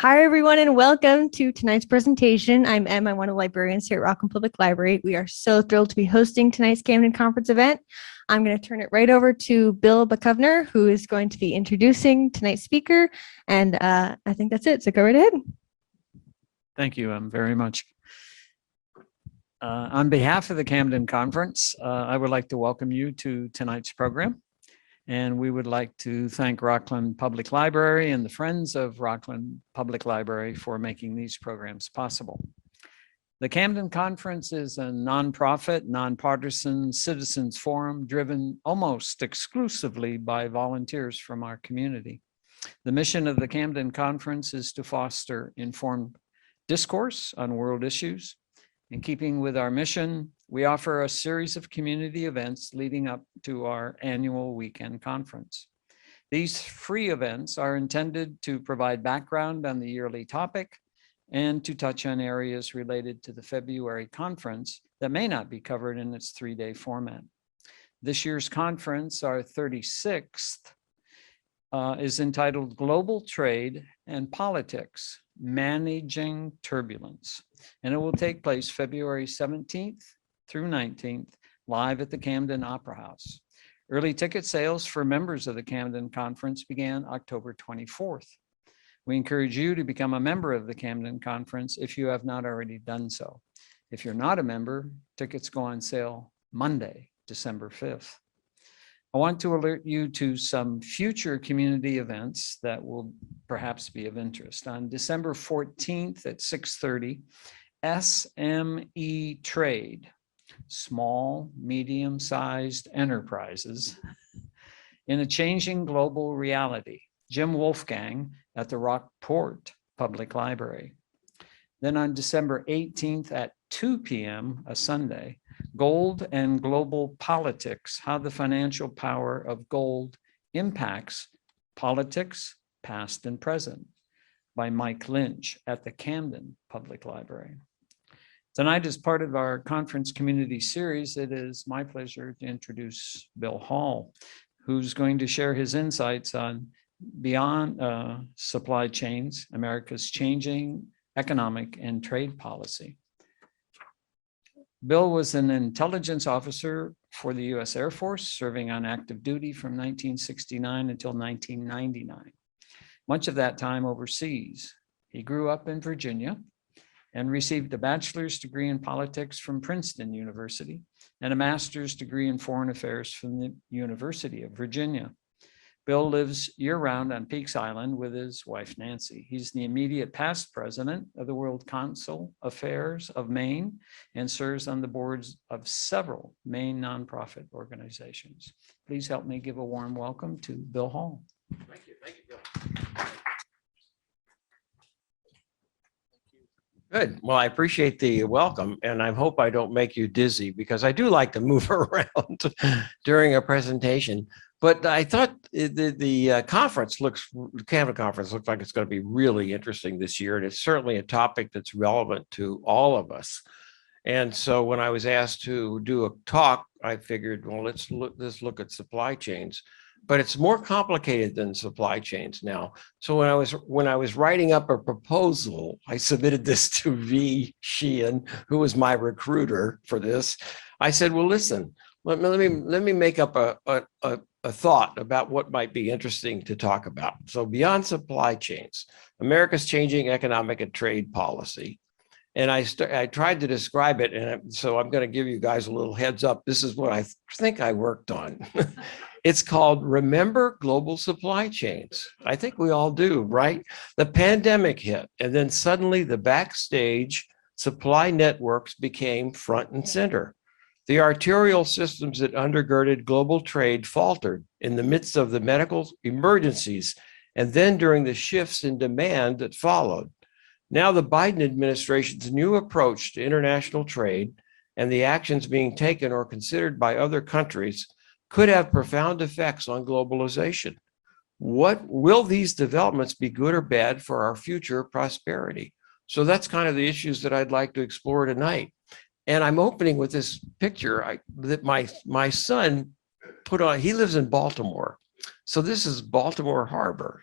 Hi, everyone, and welcome to tonight's presentation. I'm Em. I'm one of the librarians here at Rockland Public Library. We are so thrilled to be hosting tonight's Camden Conference event. I'm going to turn it right over to Bill Buckhovner, who is going to be introducing tonight's speaker. And I think that's it. So go right ahead. Thank you, Em, very much. On behalf of the Camden Conference, I would like to welcome you to tonight's program. And we would like to thank Rockland Public Library and the Friends of Rockland Public Library for making these programs possible. The Camden Conference is a nonprofit, nonpartisan citizens forum driven almost exclusively by volunteers from our community. The mission of the Camden Conference is to foster informed discourse on world issues. In keeping with our mission, we offer a series of community events leading up to our annual weekend conference. These free events are intended to provide background on the yearly topic and to touch on areas related to the February conference that may not be covered in its 3-day format. This year's conference, our 36th, is entitled Global Trade and Politics, Managing Turbulence. And it will take place February 17th through 19th, live at the Camden Opera House. Early ticket sales for members of the Camden Conference began October 24th. We encourage you to become a member of the Camden Conference if you have not already done so. If you're not a member, tickets go on sale Monday, December 5th. I want to alert you to some future community events that will perhaps be of interest. On December 14th at 6:30, SME Trade, Small, Medium-Sized Enterprises in a Changing Global Reality, Jim Wolfgang at the Rockport Public Library. Then on December 18th at 2 p.m., a Sunday, Gold and Global Politics, How the Financial Power of Gold Impacts Politics, Past and Present, by Mike Lynch at the Camden Public Library. Tonight, as part of our conference community series, it is my pleasure to introduce Bill Hall, who's going to share his insights on Beyond Supply Chains, America's Changing Economic and Trade Policy. Bill was an intelligence officer for the U.S. Air Force, serving on active duty from 1969 until 1999. Much of that time overseas. He grew up in Virginia and received a bachelor's degree in politics from Princeton University and a master's degree in foreign affairs from the University of Virginia. Bill lives year-round on Peaks Island with his wife, Nancy. He's the immediate past president of the World Council Affairs of Maine and serves on the boards of several Maine nonprofit organizations. Please help me give a warm welcome to Bill Hall. Thank you, Bill. Good. Well, I appreciate the welcome, and I hope I don't make you dizzy because I do like to move around during a presentation. But I thought the conference the Camden Conference looks like it's going to be really interesting this year, and it's certainly a topic that's relevant to all of us. And so when I was asked to do a talk, I figured, well, let's look at supply chains. But it's more complicated than supply chains now. So when I was writing up a proposal, I submitted this to V. Sheehan, who was my recruiter for this. I said, well, listen, let me make up a thought about what might be interesting to talk about. So beyond supply chains, America's changing economic and trade policy. And I tried to describe it. And so I'm going to give you guys a little heads up. This is what I think I worked on. It's called Remember Global Supply Chains. I think we all do, right? The pandemic hit, and then suddenly the backstage supply networks became front and center. The arterial systems that undergirded global trade faltered in the midst of the medical emergencies, and then during the shifts in demand that followed. Now the Biden administration's new approach to international trade and the actions being taken or considered by other countries could have profound effects on globalization. What will these developments be good or bad for our future prosperity? So that's kind of the issues that I'd like to explore tonight. And I'm opening with this picture that my son put on. He lives in Baltimore. So this is Baltimore Harbor.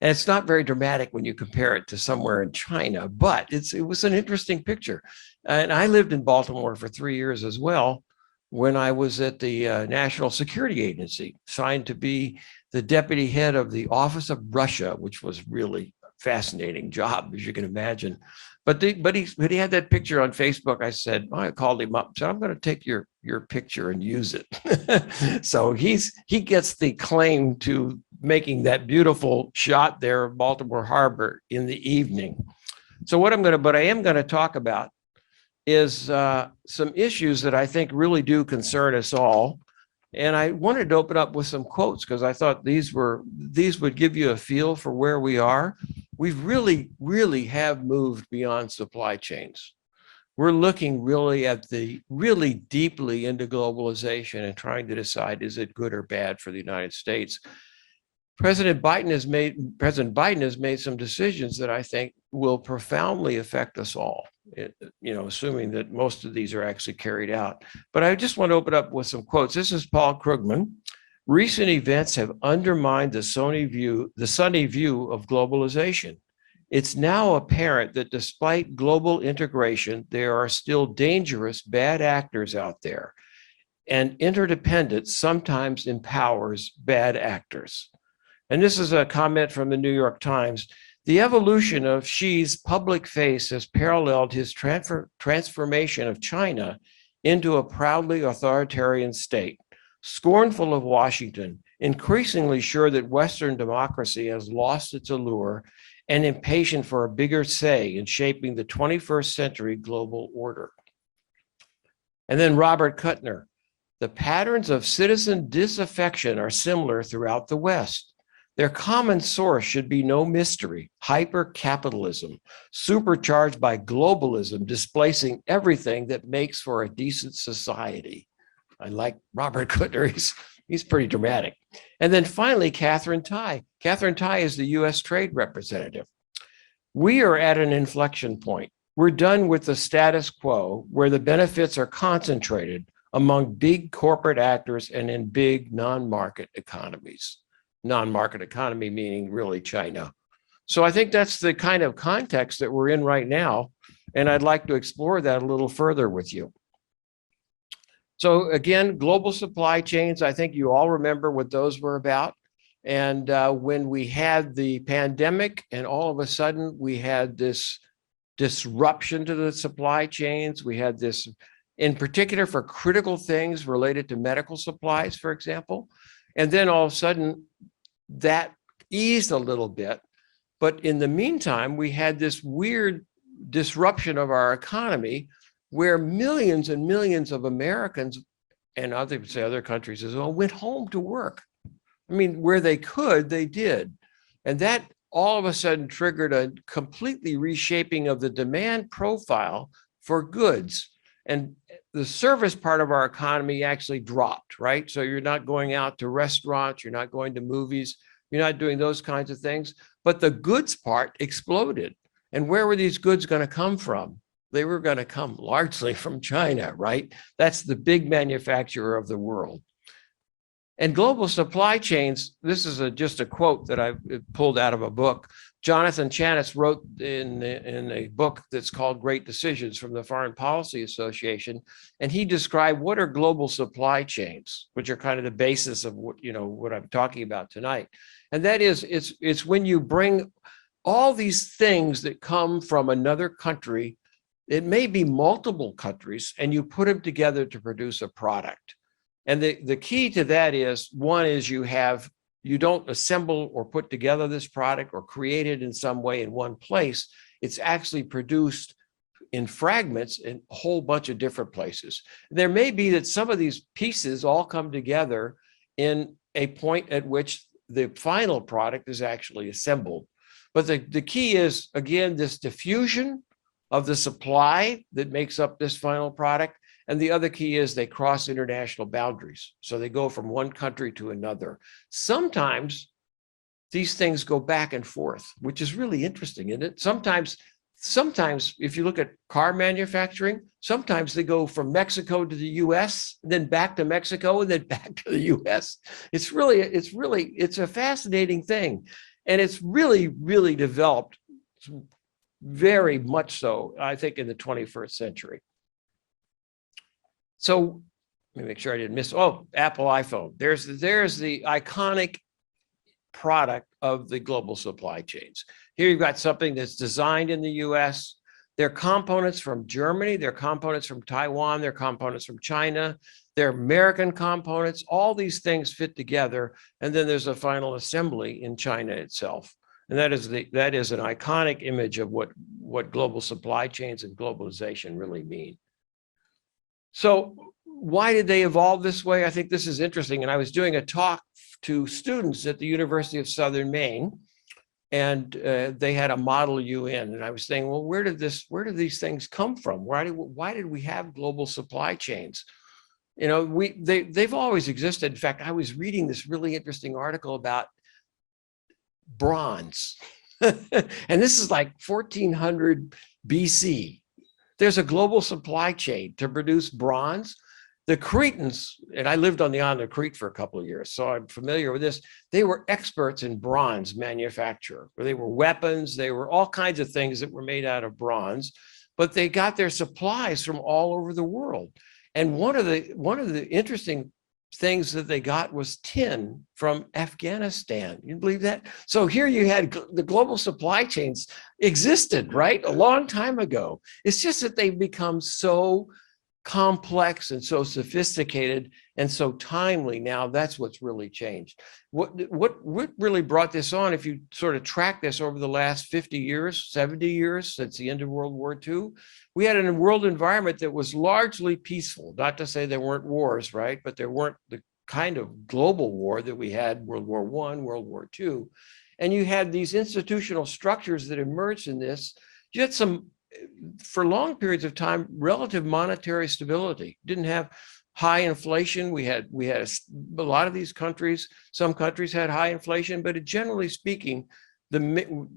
And it's not very dramatic when you compare it to somewhere in China, but it was an interesting picture. And I lived in Baltimore for 3 years as well, when I was at the National Security Agency, signed to be the deputy head of the Office of Russia, which was really a fascinating job, as you can imagine. But he had that picture on Facebook. I said, I called him up, said, I'm going to take your picture and use it. So he gets the claim to making that beautiful shot there of Baltimore Harbor in the evening. So what I am going to talk about is some issues that I think really do concern us all. And I wanted to open up with some quotes because I thought these would give you a feel for where we are. We've really have moved beyond supply chains. We're looking really deeply into globalization and trying to decide, is it good or bad for the United States? President Biden has made some decisions that I think will profoundly affect us all, assuming that most of these are actually carried out. But I just want to open up with some quotes. This is Paul Krugman. Recent events have undermined the sunny view of globalization. It's now apparent that despite global integration, there are still dangerous bad actors out there, and interdependence sometimes empowers bad actors. And this is a comment from the New York Times. The evolution of Xi's public face has paralleled his transformation of China into a proudly authoritarian state, scornful of Washington, increasingly sure that Western democracy has lost its allure, and impatient for a bigger say in shaping the 21st century global order. And then Robert Kuttner, the patterns of citizen disaffection are similar throughout the West. Their common source should be no mystery: hyper-capitalism, supercharged by globalism, displacing everything that makes for a decent society. I like Robert Kuttner. He's pretty dramatic. And then finally, Catherine Tai. Catherine Tai is the US Trade Representative. We are at an inflection point. We're done with the status quo where the benefits are concentrated among big corporate actors and in big non-market economies. Non-market economy meaning really China. So I think that's the kind of context that we're in right now. And I'd like to explore that a little further with you. So again, global supply chains, I think you all remember what those were about. And when we had the pandemic and all of a sudden we had this disruption to the supply chains, we had this in particular for critical things related to medical supplies, for example. And then all of a sudden that eased a little bit. But in the meantime, we had this weird disruption of our economy where millions and millions of Americans, and other countries as well, went home to work. I mean, where they could, they did. And that all of a sudden triggered a completely reshaping of the demand profile for goods. And the service part of our economy actually dropped, right? So you're not going out to restaurants, you're not going to movies, you're not doing those kinds of things, but the goods part exploded. And where were these goods going to come from? They were going to come largely from China, right? That's the big manufacturer of the world. And global supply chains, this is just a quote that I pulled out of a book. Jonathan Chanis wrote in a book that's called Great Decisions from the Foreign Policy Association, and he described what are global supply chains, which are kind of the basis of what I'm talking about tonight. And that is, it's when you bring all these things that come from another country, it may be multiple countries, and you put them together to produce a product. And the key to that is, one is you don't assemble or put together this product or create it in some way in one place. It's actually produced in fragments in a whole bunch of different places. There may be that some of these pieces all come together in a point at which the final product is actually assembled. But the key is, again, this diffusion of the supply that makes up this final product. And the other key is they cross international boundaries. So they go from one country to another. Sometimes these things go back and forth, which is really interesting, isn't it? Sometimes if you look at car manufacturing, sometimes they go from Mexico to the US, then back to Mexico, and then back to the US. It's a fascinating thing. And it's really, really developed very much so, I think, in the 21st century. So let me make sure I didn't miss. Oh, Apple iPhone. There's the iconic product of the global supply chains. Here you've got something that's designed in the US. They're components from Germany, they're components from Taiwan, they're components from China, they're American components. All these things fit together, and then there's a final assembly in China itself. And that is an iconic image of what global supply chains and globalization really mean. So why did they evolve this way? I think this is interesting. And I was doing a talk to students at the University of Southern Maine, and they had a Model UN. And I was saying, well, where did these things come from? Why did we have global supply chains? You know, they've always existed. In fact, I was reading this really interesting article about bronze. And this is like 1400 BC. There's a global supply chain to produce bronze. The Cretans, and I lived on the island of Crete for a couple of years, so I'm familiar with this. They were experts in bronze manufacture. They were weapons, they were all kinds of things that were made out of bronze, but they got their supplies from all over the world. And one of the interesting things that they got was tin from Afghanistan. You believe that? So here you had the global supply chains existed, right? A long time ago. It's just that they've become so complex and so sophisticated and so timely now. That's what's really changed. What really brought this on, if you sort of track this over the last 50 years, 70 years, since the end of World War II, we had a world environment that was largely peaceful. Not to say there weren't wars, right? But there weren't the kind of global war that we had World War I, World War II. And you had these institutional structures that emerged in this. You had some, for long periods of time, relative monetary stability. Didn't have high inflation. We had a lot of these countries, some countries had high inflation, but generally speaking,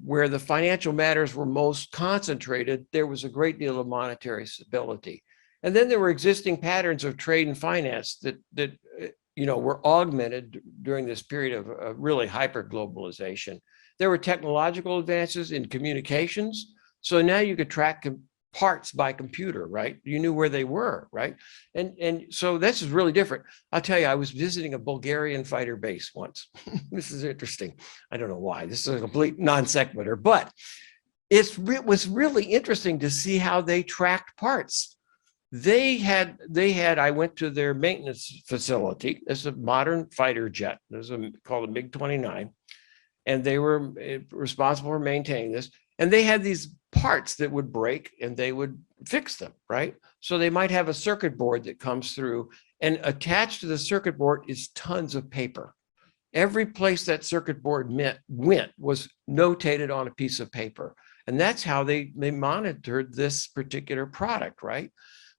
where the financial matters were most concentrated, there was a great deal of monetary stability. And then there were existing patterns of trade and finance that were augmented during this period of really hyper-globalization. There were technological advances in communications. So now you could track parts by computer, right? You knew where they were, right? And so this is really different. I'll tell you, I was visiting a Bulgarian fighter base once. This is interesting. I don't know why. This is a complete non sequitur, but it was really interesting to see how they tracked parts. I went to their maintenance facility. It's a modern fighter jet. There's called a MiG-29, and they were responsible for maintaining this. And they had these parts that would break and they would fix them, right? So they might have a circuit board that comes through, and attached to the circuit board is tons of paper. Every place that circuit board went was notated on a piece of paper. And that's how they monitored this particular product, right?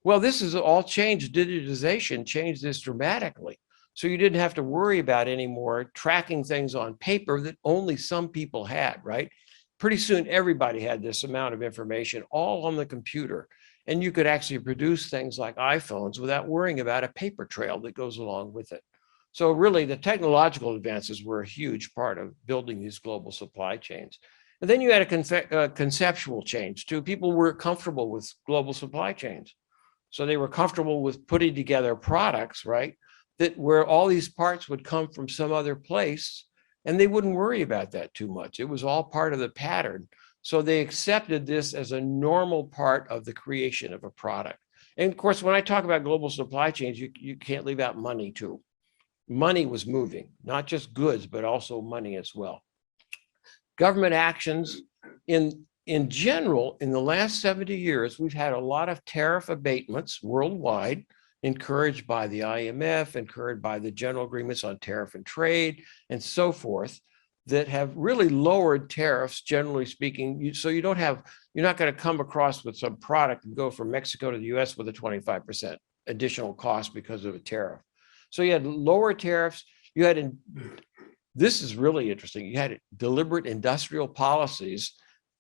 Well, this is all changed. Digitization changed this dramatically. So you didn't have to worry about anymore tracking things on paper that only some people had, right? Pretty soon, everybody had this amount of information all on the computer. And you could actually produce things like iPhones without worrying about a paper trail that goes along with it. So really, the technological advances were a huge part of building these global supply chains. And then you had a conceptual change too. People were comfortable with global supply chains. So they were comfortable with putting together products, right? Where all these parts would come from some other place, and they wouldn't worry about that too much. It was all part of the pattern. So they accepted this as a normal part of the creation of a product. And of course, when I talk about global supply chains, you can't leave out money too. Money was moving, not just goods, but also money as well. Government actions in general, in the last 70 years, we've had a lot of tariff abatements worldwide, encouraged by the IMF, encouraged by the general agreements on tariff and trade, and so forth, that have really lowered tariffs, generally speaking. So you're not going to come across with some product and go from Mexico to the US with a 25% additional cost because of a tariff. So you had lower tariffs. You had, this is really interesting, you had deliberate industrial policies.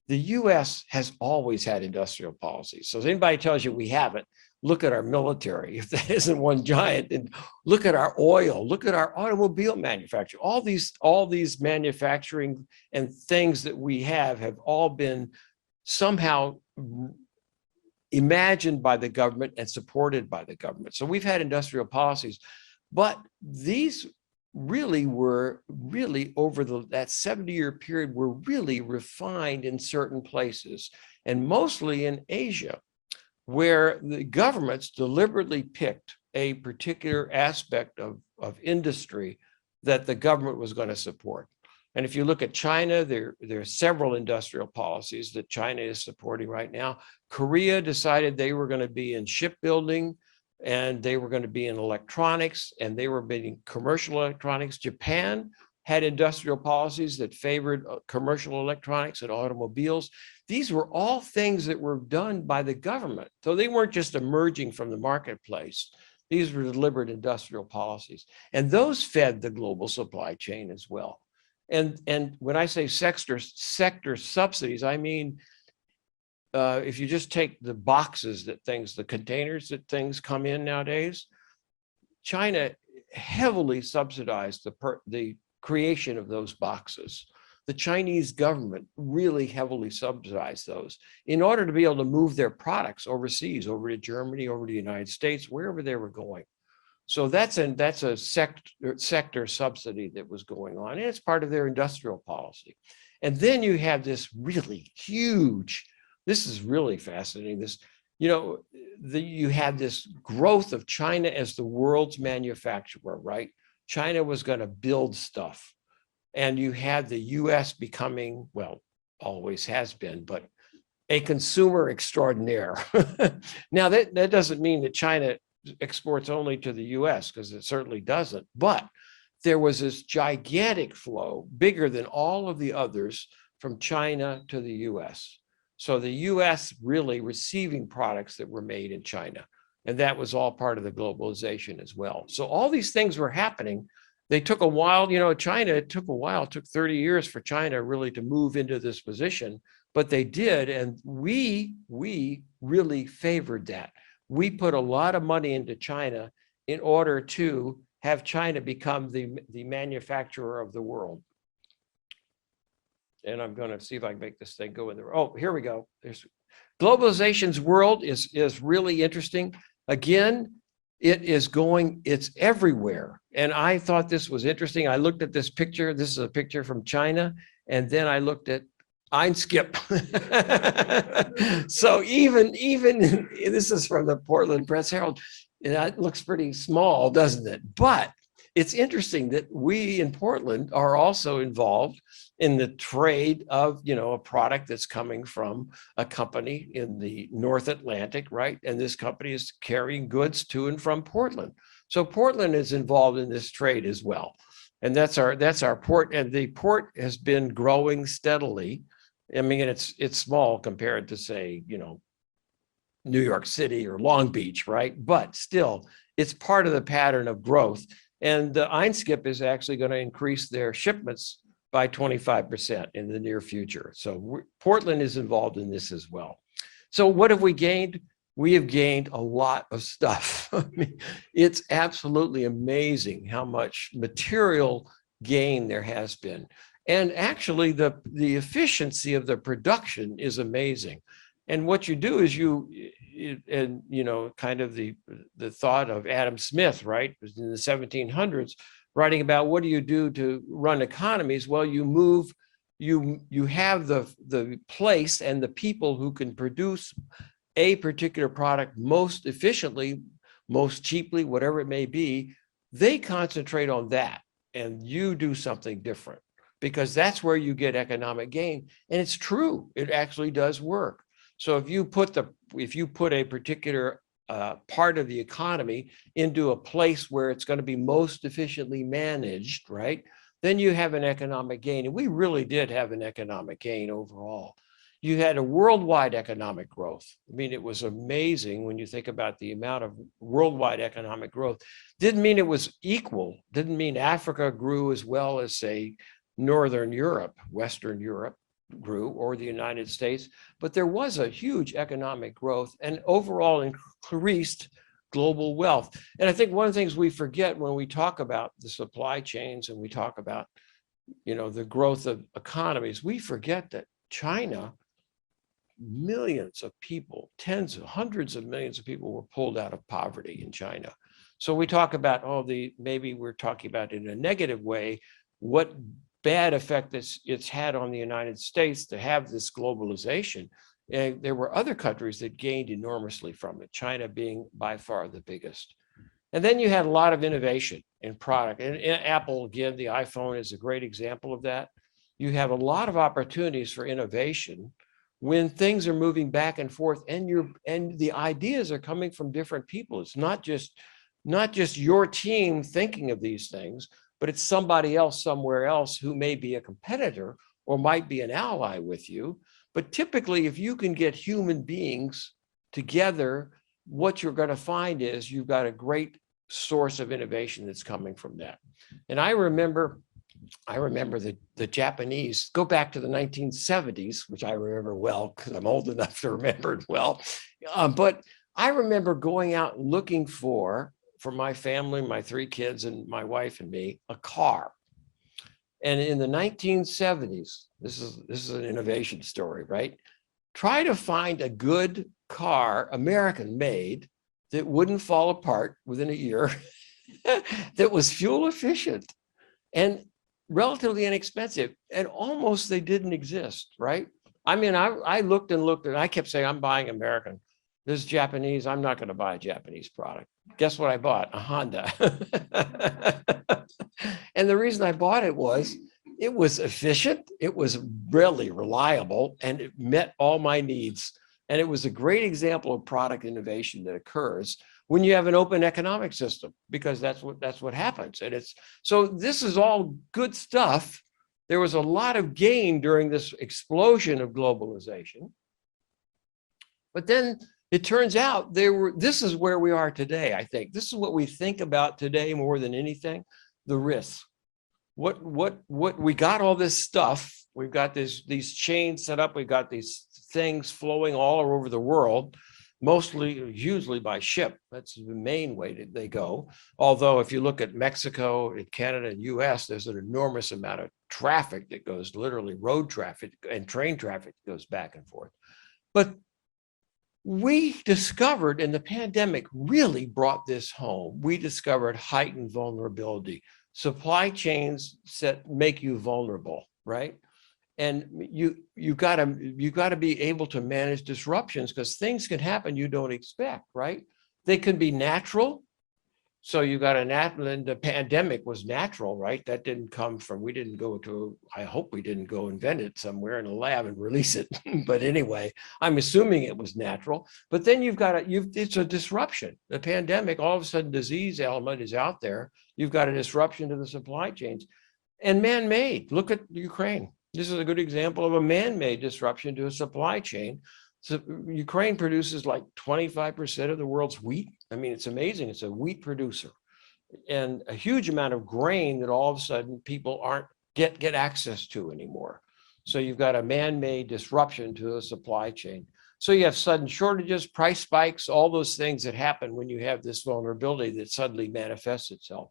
The US has always had industrial policies. So if anybody tells you we haven't, look at our military, if that isn't one giant, and look at our oil, look at our automobile manufacturing, all these manufacturing and things that we have all been somehow imagined by the government and supported by the government. So we've had industrial policies, but these really were over that 70-year period were really refined in certain places, and mostly in Asia, where the governments deliberately picked a particular aspect of industry that the government was going to support. And if you look at China, there are several industrial policies that China is supporting right now. Korea decided they were going to be in shipbuilding, and they were going to be in electronics, and they were being commercial electronics. Japan had industrial policies that favored commercial electronics and automobiles. These were all things that were done by the government. So they weren't just emerging from the marketplace. These were deliberate industrial policies. And those fed the global supply chain as well. And when I say sector subsidies, I mean, if you just take the boxes the containers that things come in nowadays, China heavily subsidized the creation of those boxes. The Chinese government really heavily subsidized those in order to be able to move their products overseas, over to Germany, over to the United States, wherever they were going. So that's a sector subsidy that was going on, and it's part of their industrial policy. And then you have this really huge, this is really fascinating, you had this growth of China as the world's manufacturer, right? China was going to build stuff. And you had the US becoming, well, always has been, but a consumer extraordinaire. Now, that doesn't mean that China exports only to the US, because it certainly doesn't. But there was this gigantic flow, bigger than all of the others, from China to the US. So the US really receiving products that were made in China. And that was all part of the globalization as well. So all these things were happening. They took a while, China, it took 30 years for China really to move into this position, but they did. And we really favored that. We put a lot of money into China in order to have China become the manufacturer of the world. And I'm going to see if I can make this thing go in there. Oh, here we go. There's globalization's world is really interesting. Again, it's everywhere. And I thought this was interesting. I looked at this picture. This is a picture from China. And then I looked at Einskip. So even this is from the Portland Press Herald. And that looks pretty small, doesn't it? But it's interesting that we in Portland are also involved in the trade of, a product that's coming from a company in the North Atlantic, right? And this company is carrying goods to and from Portland. So Portland is involved in this trade as well. And that's our port. And the port has been growing steadily. I mean, it's small compared to, say, New York City or Long Beach, right? But still, it's part of the pattern of growth. And the Einskip is actually going to increase their shipments by 25% in the near future. So Portland is involved in this as well. So what have we gained? We have gained a lot of stuff. I mean, it's absolutely amazing how much material gain there has been. And actually the efficiency of the production is amazing. And what you do is kind of the thought of Adam Smith, right? In the 1700s, writing about what do you do to run economies? Well, you have the place and the people who can produce a particular product most efficiently, most cheaply, whatever it may be. They concentrate on that, and you do something different, because that's where you get economic gain. And it's true, it actually does work. So if you put a particular part of the economy into a place where it's going to be most efficiently managed, right, then you have an economic gain. And we really did have an economic gain overall. You had a worldwide economic growth. I mean, it was amazing when you think about the amount of worldwide economic growth. Didn't mean it was equal. Didn't mean Africa grew as well as, say, Northern Europe, Western Europe. grew or the United States, but there was a huge economic growth and overall increased global wealth. And I think one of the things we forget when we talk about the supply chains and we talk about, the growth of economies, we forget that China, millions of people, tens of hundreds of millions of people were pulled out of poverty in China. So we talk about, maybe we're talking about in a negative way, what bad effect it's had on the United States to have this globalization. And there were other countries that gained enormously from it, China being by far the biggest. And then you had a lot of innovation in product. And Apple, again, the iPhone is a great example of that. You have a lot of opportunities for innovation when things are moving back and forth and the ideas are coming from different people. It's not just your team thinking of these things, but it's somebody else somewhere else who may be a competitor or might be an ally with you. But typically, if you can get human beings together, what you're going to find is you've got a great source of innovation that's coming from that. And I remember the Japanese, go back to the 1970s, which I remember well because I'm old enough to remember it well. But I remember going out and looking for my family, my 3 kids and my wife and me, a car. And in the 1970s, this is an innovation story, right? Try to find a good car, American made, that wouldn't fall apart within a year, that was fuel efficient and relatively inexpensive. And almost they didn't exist, right? I mean, I looked and I kept saying, I'm buying American. This is Japanese, I'm not going to buy a Japanese product. Guess what I bought? A Honda. And the reason I bought it was efficient, it was really reliable, and it met all my needs. And it was a great example of product innovation that occurs when you have an open economic system, because that's what happens. And so this is all good stuff. There was a lot of gain during this explosion of globalization. But then it turns out this is where we are today, I think. This is what we think about today more than anything, the risks. What we got all this stuff, we've got these chains set up, we've got these things flowing all over the world, usually by ship. That's the main way that they go. Although if you look at Mexico, and Canada, and US, there's an enormous amount of traffic that goes, literally road traffic and train traffic goes back and forth. But we discovered, and the pandemic really brought this home, we discovered heightened vulnerability. Supply chains make you vulnerable, right? And you gotta be able to manage disruptions, because things can happen you don't expect, right? They can be natural. So you got and the pandemic was natural, right? That didn't come from, I hope we didn't go invent it somewhere in a lab and release it. But anyway, I'm assuming it was natural. But then it's a disruption. The pandemic, all of a sudden, disease element is out there. You've got a disruption to the supply chains. And man-made, look at Ukraine. This is a good example of a man-made disruption to a supply chain. So Ukraine produces like 25% of the world's wheat. I mean, it's amazing. It's a wheat producer, and a huge amount of grain that all of a sudden people aren't get access to anymore. So you've got a man-made disruption to the supply chain. So you have sudden shortages, price spikes, all those things that happen when you have this vulnerability that suddenly manifests itself.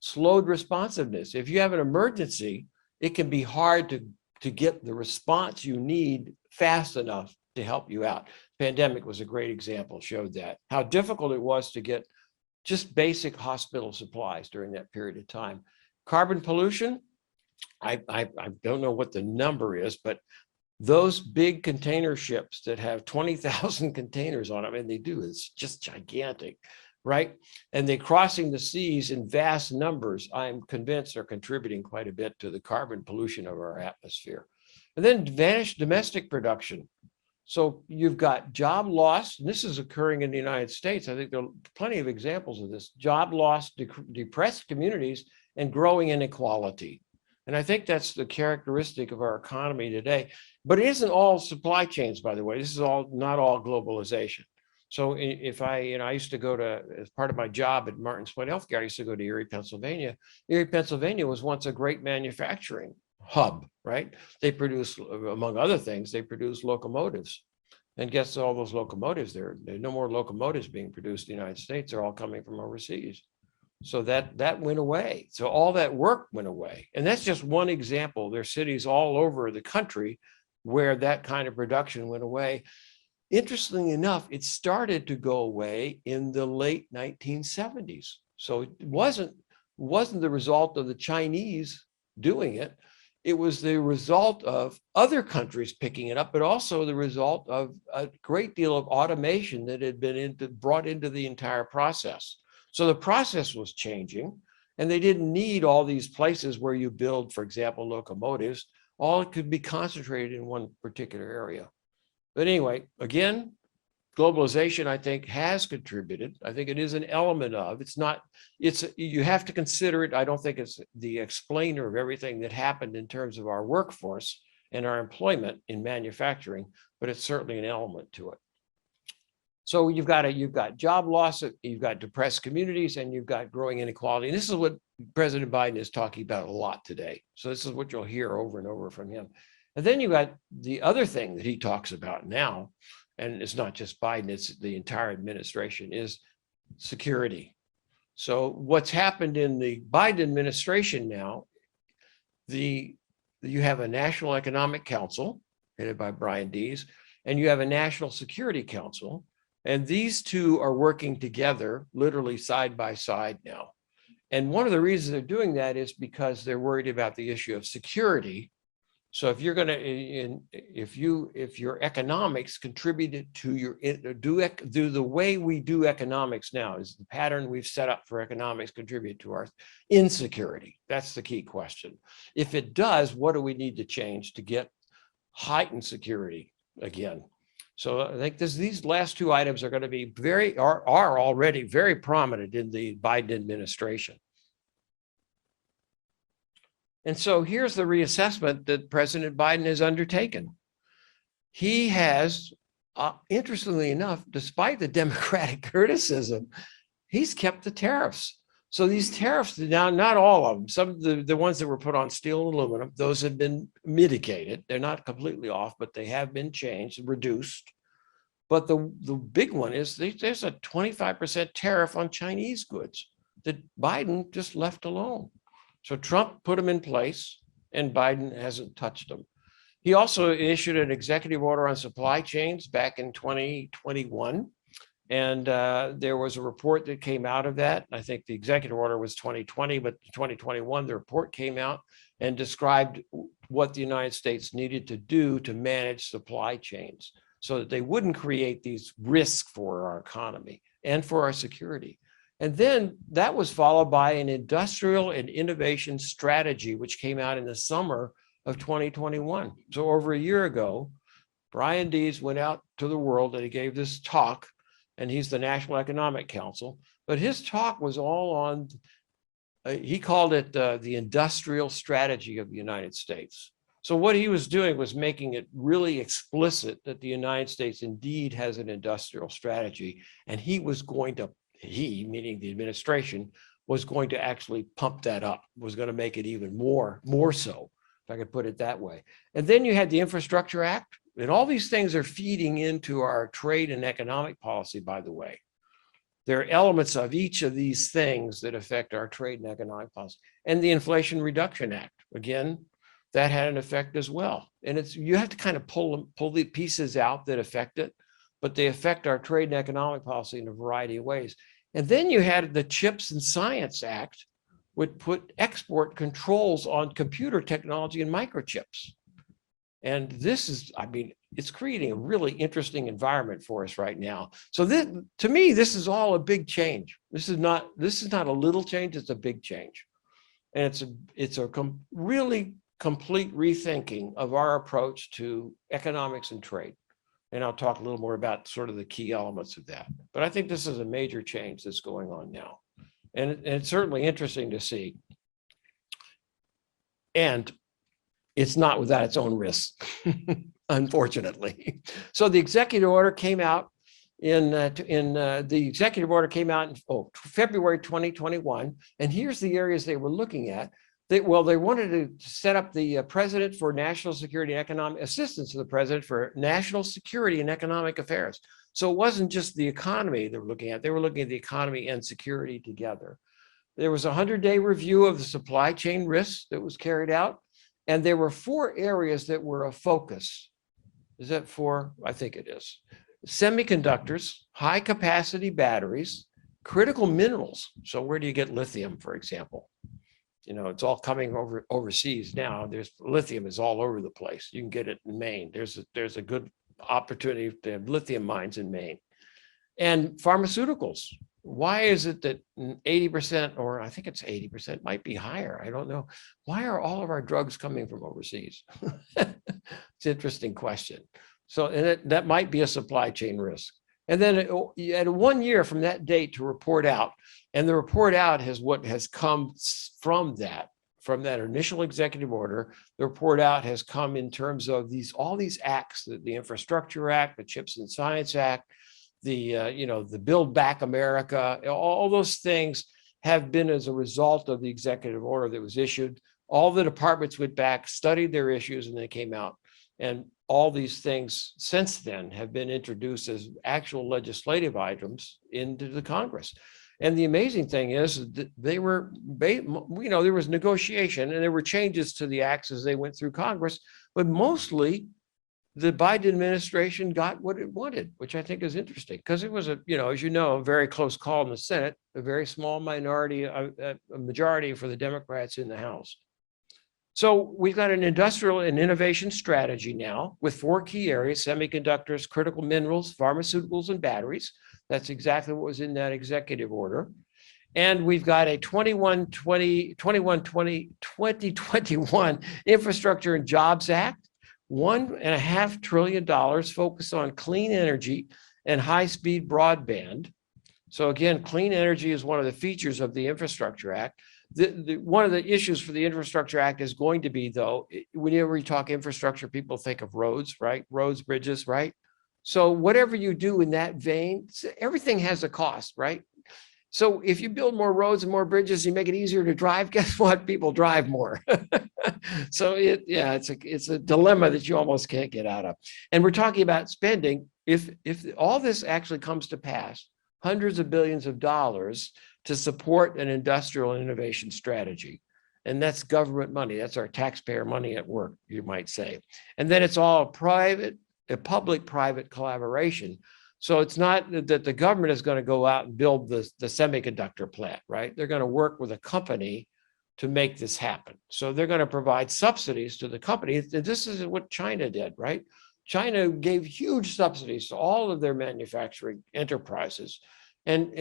Slowed responsiveness. If you have an emergency, it can be hard to get the response you need fast enough to help you out. Pandemic was a great example, showed that, how difficult it was to get just basic hospital supplies during that period of time. Carbon pollution, I don't know what the number is, but those big container ships that have 20,000 containers on them, and they do, it's just gigantic, right? And they're crossing the seas in vast numbers, I'm convinced are contributing quite a bit to the carbon pollution of our atmosphere. And then vanished domestic production. So you've got job loss, and this is occurring in the United States. I think there are plenty of examples of this. Job loss, depressed communities, and growing inequality. And I think that's the characteristic of our economy today. But it isn't all supply chains, by the way. This is not all globalization. So if I used to go to, as part of my job at Martin Sweat Healthcare, I used to go to Erie, Pennsylvania. Erie, Pennsylvania was once a great manufacturing hub, right? They produce, among other things, they produce locomotives. And guess all those locomotives, there are no more locomotives being produced in the United States. They're all coming from overseas. So that went away. So all that work went away. And that's just one example. There's cities all over the country where that kind of production went away. Interestingly enough, it started to go away in the late 1970s. So it wasn't the result of the Chinese doing it. It was the result of other countries picking it up, but also the result of a great deal of automation that had been brought into the entire process. So the process was changing, and they didn't need all these places where you build, for example, locomotives. All it could be concentrated in one particular area. But anyway, again, globalization, I think, has contributed. I think it is an element of, you have to consider it. I don't think it's the explainer of everything that happened in terms of our workforce and our employment in manufacturing, but it's certainly an element to it. So you've got job loss, you've got depressed communities, and you've got growing inequality. And this is what President Biden is talking about a lot today. So this is what you'll hear over and over from him. And then you've got the other thing that he talks about now, and it's not just Biden, it's the entire administration, is security. So what's happened in the Biden administration now, you have a National Economic Council headed by Brian Deese, and you have a National Security Council. And these two are working together, literally side by side now. And one of the reasons they're doing that is because they're worried about the issue of security. So if you're going to, if your economics contributed to your, do the way we do economics now, is the pattern we've set up for economics contribute to our insecurity? That's the key question. If it does, what do we need to change to get heightened security again? So I think these last two items are going to be are already very prominent in the Biden administration. And so here's the reassessment that President Biden has undertaken. He has, interestingly enough, despite the Democratic criticism, he's kept the tariffs. So these tariffs, now not all of them, some of the ones that were put on steel and aluminum, those have been mitigated. They're not completely off, but they have been changed, reduced. But the big one is there's a 25% tariff on Chinese goods that Biden just left alone. So Trump put them in place and Biden hasn't touched them. He also issued an executive order on supply chains back in 2021. And there was a report that came out of that. I think the executive order was 2020, but 2021, the report came out and described what the United States needed to do to manage supply chains so that they wouldn't create these risks for our economy and for our security. And then that was followed by an industrial and innovation strategy, which came out in the summer of 2021. So over a year ago, Brian Deese went out to the world and he gave this talk, and he's the National Economic Council, but his talk was all on, he called it the industrial strategy of the United States. So what he was doing was making it really explicit that the United States indeed has an industrial strategy, and he was going to, meaning the administration, was going to actually pump that up, was going to make it even more so, if I could put it that way. And then you had the Infrastructure Act, and all these things are feeding into our trade and economic policy, by the way. There are elements of each of these things that affect our trade and economic policy. And the Inflation Reduction Act, again, that had an effect as well. And you have to kind of pull the pieces out that affect it, but they affect our trade and economic policy in a variety of ways. And then you had the Chips and Science Act, which put export controls on computer technology and microchips. And this is, I mean, it's creating a really interesting environment for us right now. So this, to me, this is all a big change. This is not a little change, it's a big change. And it's a really complete rethinking of our approach to economics and trade. And I'll talk a little more about sort of the key elements of that. But I think this is a major change that's going on now. And it's certainly interesting to see. And it's not without its own risks, unfortunately. So the executive order came out in February 2021. And here's the areas they were looking at. They wanted to set up the president for national security and economic assistance to the president for national security and economic affairs. So it wasn't just the economy they were looking at. They were looking at the economy and security together. There was a 100-day review of the supply chain risks that was carried out. And there were 4 areas that were a focus. Is that 4? I think it is. Semiconductors, high capacity batteries, critical minerals. So where do you get lithium, for example? You know, it's all coming overseas now. There's lithium is all over the place. You can get it in Maine. There's a good opportunity to have lithium mines in Maine. And pharmaceuticals. Why is it that 80%, or I think it's 80%, might be higher? I don't know. Why are all of our drugs coming from overseas? It's an interesting question. So and that might be a supply chain risk. And then you had 1 year from that date to report out. And the report out has what has come from that initial executive order. The report out has come in terms of all these acts, the Infrastructure Act, the Chips and Science Act, the Build Back America, all those things have been as a result of the executive order that was issued. All the departments went back, studied their issues, and they came out. And all these things since then have been introduced as actual legislative items into the Congress. And the amazing thing is that there was negotiation and there were changes to the acts as they went through Congress, but mostly the Biden administration got what it wanted, which I think is interesting because it was as you know, a very close call in the Senate, a very small minority, a majority for the Democrats in the House. So we've got an industrial and innovation strategy now with 4 key areas: semiconductors, critical minerals, pharmaceuticals, and batteries. That's exactly what was in that executive order. And we've got a 2021 Infrastructure and Jobs Act, $1.5 trillion focused on clean energy and high-speed broadband. So again, clean energy is one of the features of the Infrastructure Act. One of the issues for the Infrastructure Act is going to be, though, whenever we talk infrastructure, people think of roads, right? Roads, bridges, right? So whatever you do in that vein, everything has a cost, right? So if you build more roads and more bridges, you make it easier to drive, guess what? People drive more. So it's a dilemma that you almost can't get out of. And we're talking about spending. If all this actually comes to pass, hundreds of billions of dollars to support an industrial and innovation strategy. And that's government money. That's our taxpayer money at work, you might say. And then it's all a public-private collaboration. So it's not that the government is going to go out and build the semiconductor plant, right? They're going to work with a company to make this happen. So they're going to provide subsidies to the company. This is what China did, right? China gave huge subsidies to all of their manufacturing enterprises. And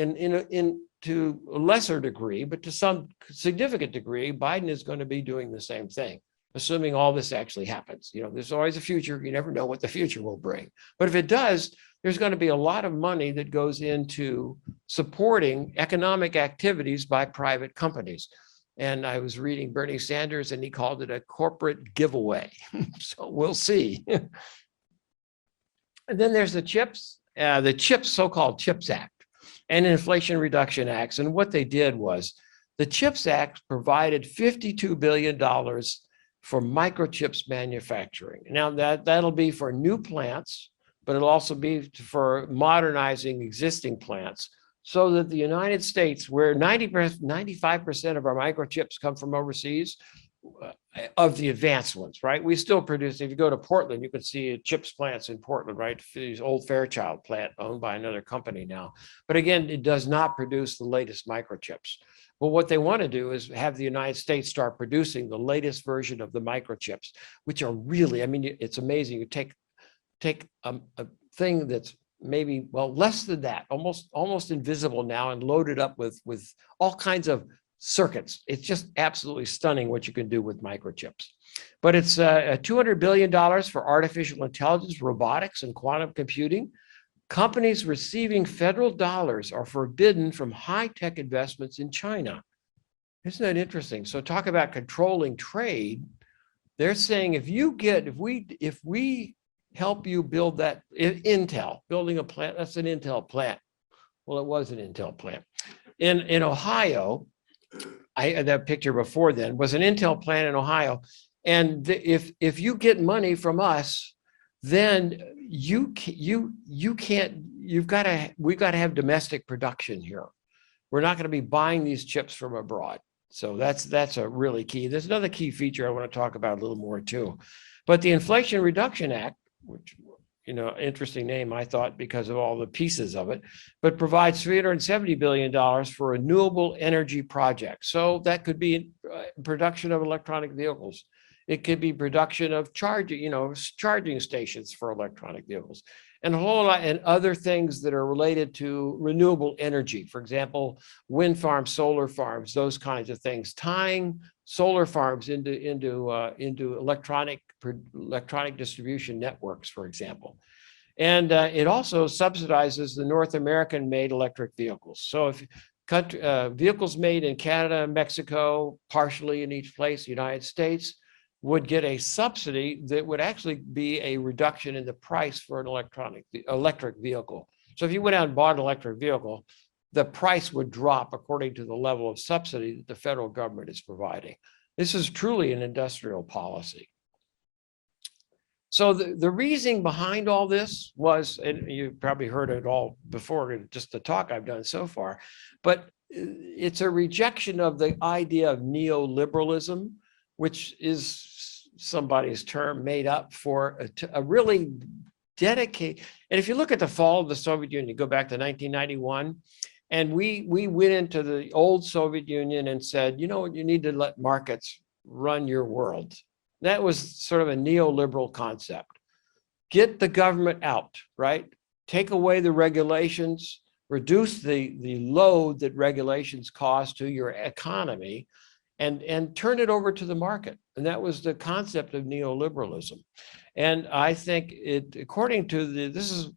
to a lesser degree, but to some significant degree, Biden is going to be doing the same thing, assuming all this actually happens. There's always a future. You never know what the future will bring. But if it does, there's going to be a lot of money that goes into supporting economic activities by private companies. And I was reading Bernie Sanders, and he called it a corporate giveaway. So we'll see. And then there's the so-called CHIPS Act and Inflation Reduction Acts. And what they did was the CHIPS Act provided $52 billion for microchips manufacturing. Now that'll be for new plants, but it'll also be for modernizing existing plants so that the United States, where 95% of our microchips come from overseas, of the advanced ones, right? We still produce, if you go to Portland, you can see chips plants in Portland, right? This old Fairchild plant owned by another company now. But again, it does not produce the latest microchips. But what they want to do is have the United States start producing the latest version of the microchips, which are really, it's amazing. You take a thing that's maybe, less than that, almost invisible now, and load it up with all kinds of circuits. It's just absolutely stunning what you can do with microchips. But it's $200 billion for artificial intelligence, robotics, and quantum computing. Companies receiving federal dollars are forbidden from high-tech investments in China. Isn't that interesting? So talk about controlling trade. They're saying if we help you build that, Intel, building a plant, that's an Intel plant. Well, it was an Intel plant. In Ohio, that picture before then was an Intel plant in Ohio. And if you get money from us, then we've got to have domestic production here. We're not going to be buying these chips from abroad. So that's a really key. There's another key feature I want to talk about a little more too. But the Inflation Reduction Act, which, interesting name, I thought, because of all the pieces of it, but provides $370 billion for renewable energy projects. So that could be production of electronic vehicles. It could be production of charging stations for electronic vehicles, and a whole lot, and other things that are related to renewable energy. For example, wind farms, solar farms, those kinds of things, tying solar farms into electronic distribution networks, for example. And it also subsidizes the North American-made electric vehicles. So if vehicles made in Canada, Mexico, partially in each place, United States, would get a subsidy that would actually be a reduction in the price for an electric vehicle. So if you went out and bought an electric vehicle, the price would drop according to the level of subsidy that the federal government is providing. This is truly an industrial policy. So the reasoning behind all this was, and you probably heard it all before, just the talk I've done so far, but it's a rejection of the idea of neoliberalism, which is somebody's term made up for a really dedicated. And if you look at the fall of the Soviet Union, go back to 1991, and we went into the old Soviet Union and said, you need to let markets run your world. That was sort of a neoliberal concept. Get the government out, right? Take away the regulations, reduce the load that regulations cause to your economy, and turn it over to the market. And that was the concept of neoliberalism. And I think according to this is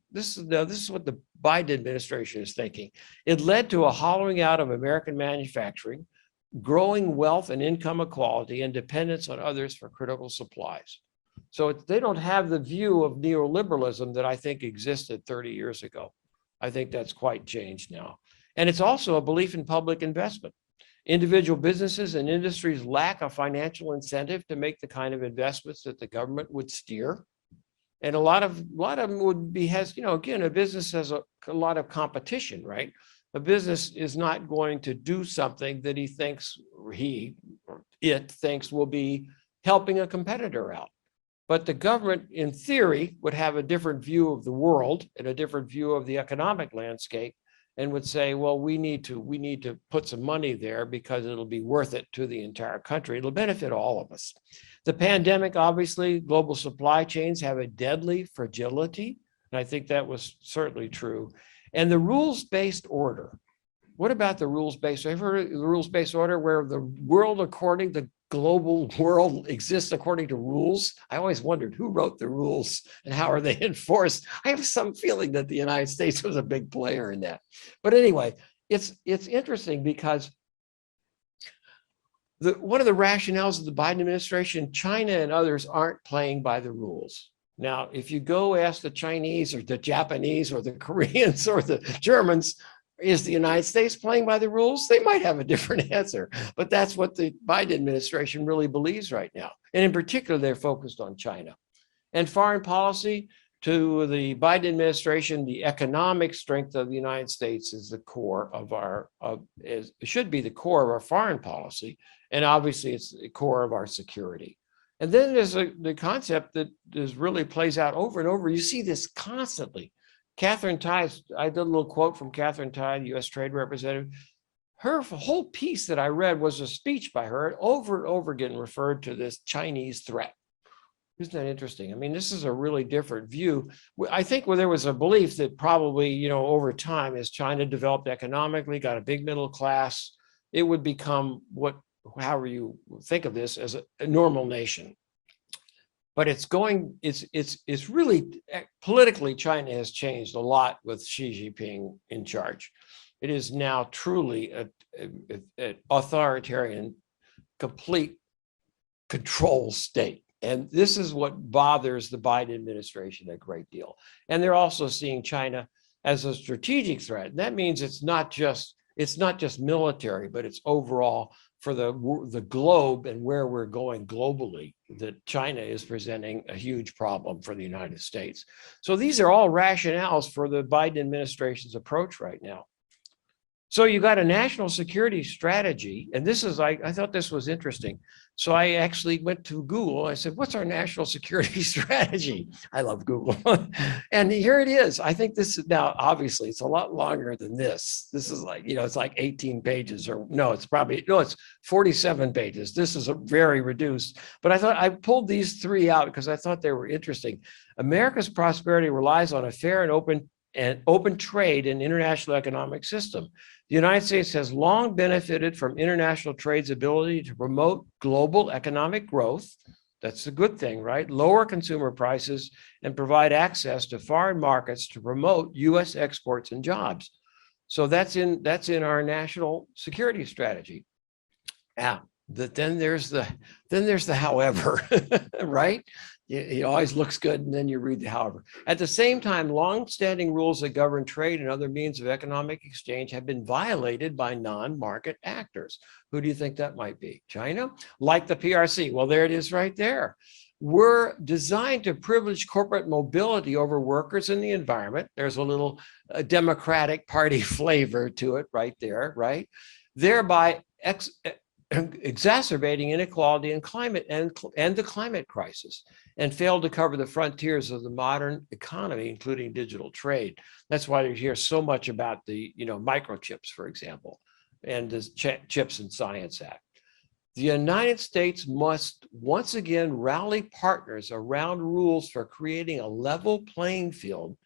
what the Biden administration is thinking. It led to a hollowing out of American manufacturing, growing wealth and income equality, and dependence on others for critical supplies. So they don't have the view of neoliberalism that I think existed 30 years ago. I think that's quite changed now. And it's also a belief in public investment. Individual businesses and industries lack a financial incentive to make the kind of investments that the government would steer. And a lot of them would be, again, a business has a lot of competition, right? A business is not going to do something that it thinks will be helping a competitor out. But the government, in theory, would have a different view of the world and a different view of the economic landscape, and would say, well, we need to put some money there because it'll be worth it to the entire country. It'll benefit all of us. The pandemic, obviously, global supply chains have a deadly fragility. And I think that was certainly true. And the rules-based order. What about the rules-based? Have you heard of the rules-based order, where the world, according to global world, exists according to rules? I always wondered who wrote the rules and how are they enforced. I have some feeling that the United States was a big player in that. But anyway, it's interesting because one of the rationales of the Biden administration, China and others aren't playing by the rules. Now, if you go ask the Chinese or the Japanese or the Koreans or the Germans, is the United States playing by the rules? They might have a different answer, but that's what the Biden administration really believes right now. And in particular, they're focused on China. And foreign policy, to the Biden administration, the economic strength of the United States is the core of should be the core of our foreign policy. And obviously it's the core of our security. And then there's the concept that really plays out over and over. You see this constantly. Catherine Tai, I did a little quote from Catherine Tai, the U.S. Trade Representative. Her whole piece that I read was a speech by her, over and over again referred to this Chinese threat. Isn't that interesting? I mean, this is a really different view. I think there was a belief that probably, over time, as China developed economically, got a big middle class, it would become however you think of this, as a normal nation. But it's really, politically, China has changed a lot with Xi Jinping in charge. It is now truly an authoritarian, complete control state. And this is what bothers the Biden administration a great deal. And they're also seeing China as a strategic threat. And that means it's not just military, but it's overall for the globe and where we're going globally, that China is presenting a huge problem for the United States. So these are all rationales for the Biden administration's approach right now. So you got a national security strategy, and this is I thought this was interesting. So I actually went to Google. I said, what's our national security strategy? I love Google. And here it is. I think this is now, obviously, it's a lot longer than this. This is like, it's like 18 pages or no, it's 47 pages. This is a very reduced, but I thought I pulled these three out because I thought they were interesting. America's prosperity relies on a fair and open trade and international economic system. The United States has long benefited from international trade's ability to promote global economic growth. That's a good thing, right? Lower consumer prices and provide access to foreign markets to promote US exports and jobs. So that's in our national security strategy. Yeah, then there's the however, right? It always looks good, and then you read the however. At the same time, long-standing rules that govern trade and other means of economic exchange have been violated by non-market actors. Who do you think that might be? China? Like the PRC. Well, there it is right there. We're designed to privilege corporate mobility over workers and the environment. There's a little Democratic Party flavor to it right there, right? Thereby exacerbating inequality and climate and the climate crisis, and failed to cover the frontiers of the modern economy, including digital trade. That's why you hear so much about the microchips, for example, and the Chips and Science Act. The United States must once again rally partners around rules for creating a level playing field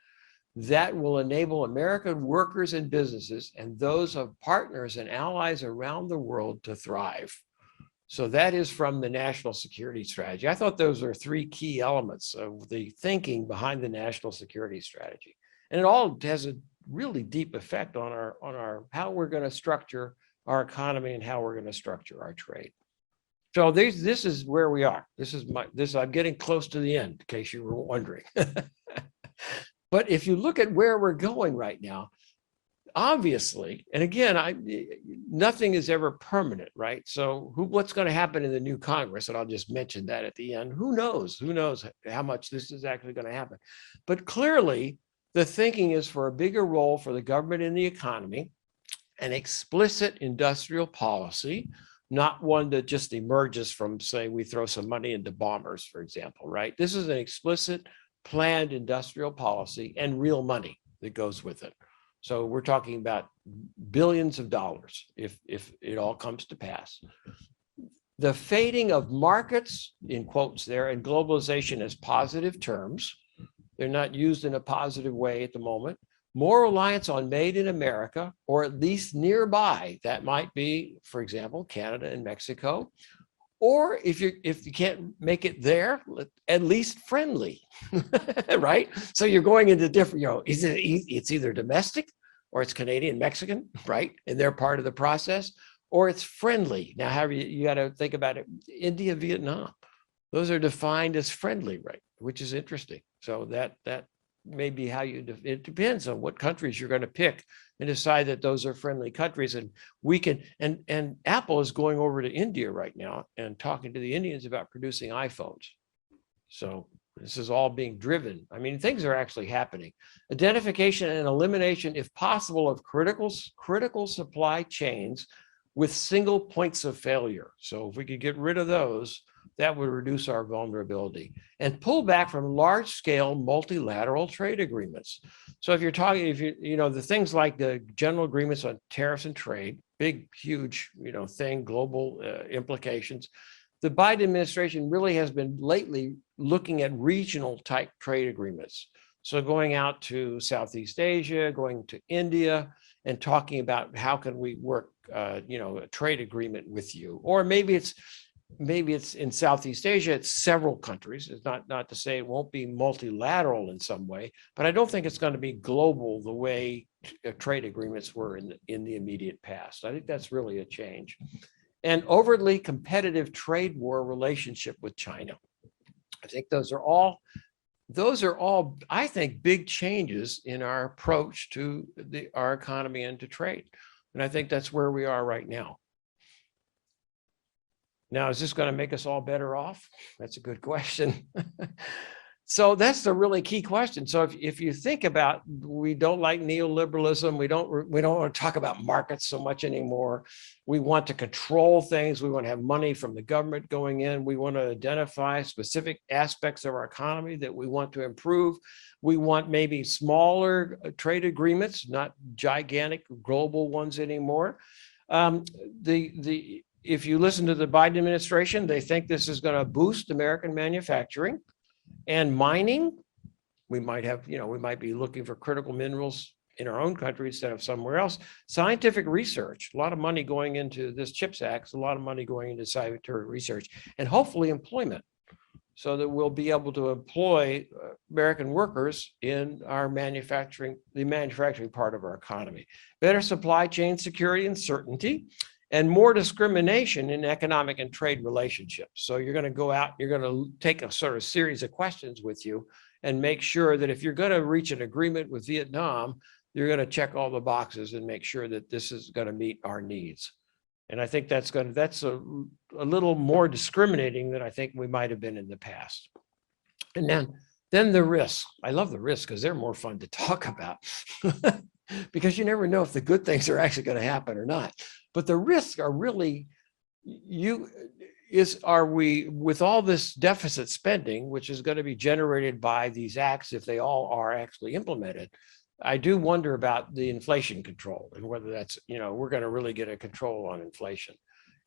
that will enable American workers and businesses and those of partners and allies around the world to thrive. So that is from the national security strategy. I thought those are three key elements of the thinking behind the national security strategy. And it all has a really deep effect on our how we're going to structure our economy and how we're going to structure our trade. So this is where we are. I'm getting close to the end, in case you were wondering. But if you look at where we're going right now, obviously, and again, nothing is ever permanent, right? So what's going to happen in the new Congress? And I'll just mention that at the end. Who knows? Who knows how much this is actually going to happen? But clearly, the thinking is for a bigger role for the government in the economy, an explicit industrial policy, not one that just emerges from, say, we throw some money into bombers, for example, right? This is an explicit planned industrial policy and real money that goes with it. So we're talking about billions of dollars if it all comes to pass. The fading of markets, in quotes there, and globalization as positive terms. They're not used in a positive way at the moment. More reliance on made in America, or at least nearby. That might be, for example, Canada and Mexico. Or if you can't make it there, at least friendly, right? So you're going into different, it's either domestic or it's Canadian, Mexican, right? And they're part of the process, or it's friendly. Now, however, you got to think about it. India, Vietnam, those are defined as friendly, right? Which is interesting. So that may be how it depends on what countries you're going to pick and decide that those are friendly countries. And we can, and Apple is going over to India right now and talking to the Indians about producing iPhones. So this is all being driven. I mean, things are actually happening. Identification and elimination, if possible, of critical supply chains with single points of failure. So if we could get rid of those, that would reduce our vulnerability and pull back from large-scale multilateral trade agreements. So if you're talking, the things like the general agreements on tariffs and trade, big, huge, thing, global implications. The Biden administration really has been lately looking at regional type trade agreements. So going out to Southeast Asia, going to India, and talking about how can we work, a trade agreement with you, or maybe it's in Southeast Asia, it's several countries. It's not to say it won't be multilateral in some way, but I don't think it's going to be global the way trade agreements were in the immediate past. I think that's really a change. An overtly competitive trade war relationship with China. I think those are all, I think, big changes in our approach to our economy and to trade. And I think that's where we are right now. Now, is this going to make us all better off? That's a good question. So that's the really key question. So if you think about, we don't like neoliberalism, we don't want to talk about markets so much anymore. We want to control things. We want to have money from the government going in. We want to identify specific aspects of our economy that we want to improve. We want maybe smaller trade agreements, not gigantic global ones anymore. If you listen to the Biden administration, they think this is going to boost American manufacturing. And mining, we might have, we might be looking for critical minerals in our own country instead of somewhere else. Scientific research, a lot of money going into this CHIPS Act, a lot of money going into scientific research, and hopefully employment, so that we'll be able to employ American workers in our manufacturing, the manufacturing part of our economy. Better supply chain security and certainty, and more discrimination in economic and trade relationships. So you're going to go out, you're going to take a sort of series of questions with you and make sure that if you're going to reach an agreement with Vietnam, you're going to check all the boxes and make sure that this is going to meet our needs. And I think that's a little more discriminating than I think we might have been in the past. And then the risks. I love the risks because they're more fun to talk about because you never know if the good things are actually going to happen or not. But the risks are really, are we, with all this deficit spending, which is going to be generated by these acts, if they all are actually implemented, I do wonder about the inflation control and whether that's, we're going to really get a control on inflation.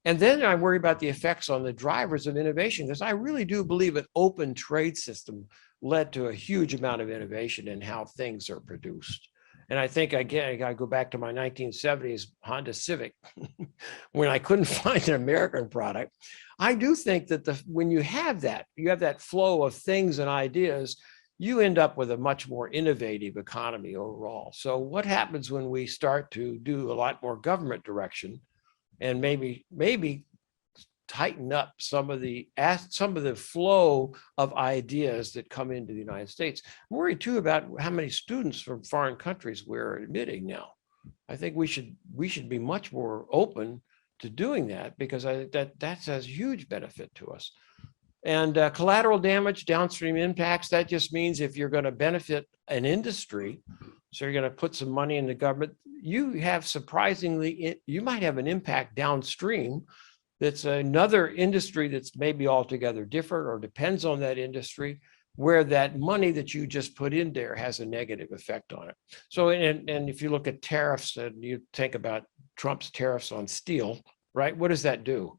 And then I worry about the effects on the drivers of innovation, because I really do believe an open trade system led to a huge amount of innovation in how things are produced. And I think, again, I go back to my 1970s Honda Civic, when I couldn't find an American product. I do think that when you have that flow of things and ideas, you end up with a much more innovative economy overall. So what happens when we start to do a lot more government direction and maybe tighten up some of the flow of ideas that come into the United States? I'm worried too about how many students from foreign countries we're admitting now. I think we should be much more open to doing that, because that has huge benefit to us. And collateral damage, downstream impacts, that just means if you're going to benefit an industry, so you're going to put some money in the government, you might have an impact downstream that's another industry that's maybe altogether different or depends on that industry, where that money that you just put in there has a negative effect on it. So, and if you look at tariffs and you think about Trump's tariffs on steel, right? What does that do?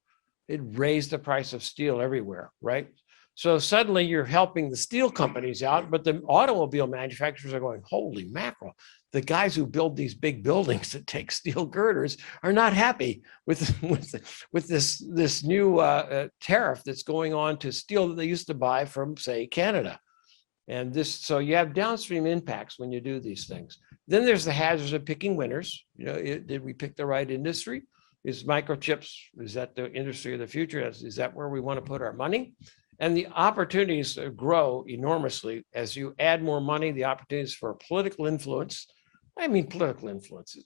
It raised the price of steel everywhere, right? So suddenly you're helping the steel companies out, but the automobile manufacturers are going, holy mackerel. The guys who build these big buildings that take steel girders are not happy with this new tariff that's going on to steel that they used to buy from, say, Canada. And so you have downstream impacts when you do these things. Then there's the hazards of picking winners. Did we pick the right industry? Is microchips, is that the industry of the future? Is that where we want to put our money? And the opportunities grow enormously as you add more money. The opportunities for political influence. I mean, political influence.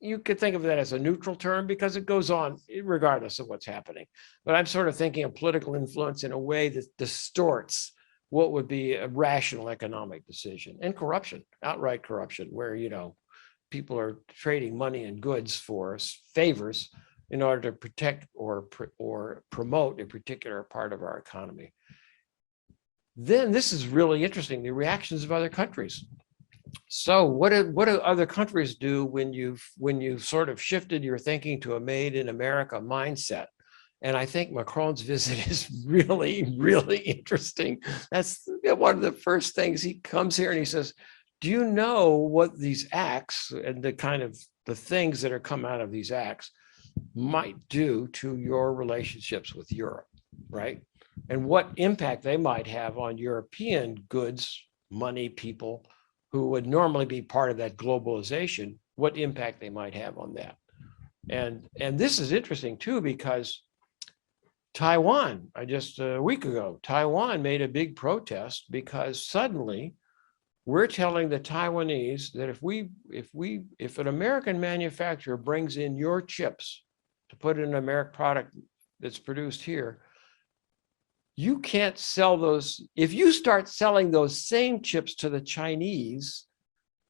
You could think of that as a neutral term because it goes on regardless of what's happening. But I'm sort of thinking of political influence in a way that distorts what would be a rational economic decision. And corruption, outright corruption, where people are trading money and goods for favors in order to protect or promote a particular part of our economy. Then this is really interesting, the reactions of other countries. So what do other countries do when you've sort of shifted your thinking to a made in America mindset? And I think Macron's visit is really, really interesting. That's one of the first things. He comes here and he says, do you know what these acts and the things that are come out of these acts might do to your relationships with Europe, right? And what impact they might have on European goods, money, people who would normally be part of that globalization, what impact they might have on that. And this is interesting too, because Taiwan, just a week ago, Taiwan made a big protest because suddenly we're telling the Taiwanese that if an American manufacturer brings in your chips to put in an American product that's produced here, you can't sell those. If you start selling those same chips to the Chinese,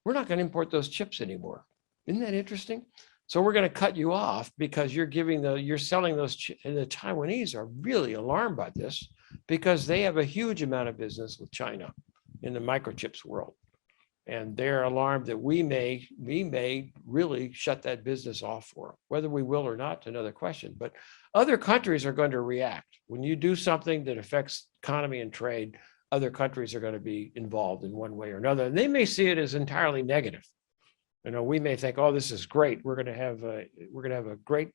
we're not going to import those chips anymore. Isn't that interesting? So we're going to cut you off because you're selling those, and the Taiwanese are really alarmed by this because they have a huge amount of business with China in the microchips world. And they're alarmed that we may really shut that business off for them. Whether we will or not, another question. But other countries are going to react. When you do something that affects economy and trade, other countries are going to be involved in one way or another. And they may see it as entirely negative. You know, we may think, oh, this is great. We're going to have a great